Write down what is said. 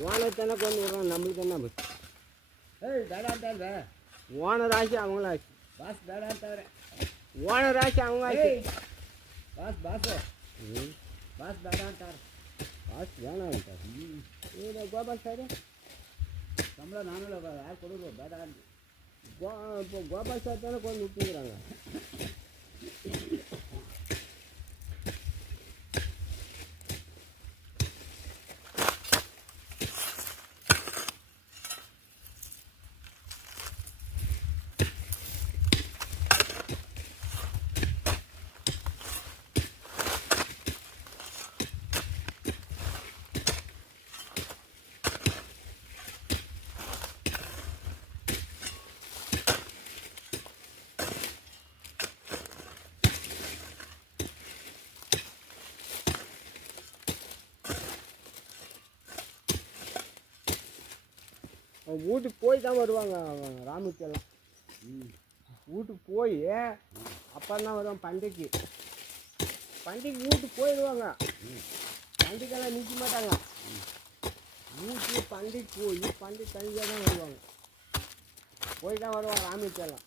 Owner தானே கொண்டு விடுறோம், நம்மளுக்கு என்ன பஸ்? ஏய் பேடாட்டாத ஓனர் ஆச்சு அவங்கள ஆச்சு, பாஸ் பேடாட்டாத ஓனர் ஆச்சு அவங்க ஆச்சு. பாஸ் பாஸ் பேடாட்டார் பாஸ் வேணான்ட்டார். ஏதோ கோபால் சார் சம்பளம் நானும் யார் கொடுக்குறோம் பேடான்னு இப்போ கோபால் சார் தானே கொண்டு விட்டுங்கிறாங்க. வீட்டுக்கு போய் தான் வருவாங்க ராமுக்கெல்லாம். வீட்டுக்கு போய் அப்புறம் தான் வருவாங்க பண்டிகைக்கு. பண்டிகைக்கு வீட்டுக்கு போயிடுவாங்க, பண்டிகைலாம் நிற்க மாட்டாங்க. வீட்டுக்கு பண்டிகை போய் பண்டிகை தனியாக தான் வருவாங்க, போய் தான் வருவாங்க ராமுக்கெல்லாம்.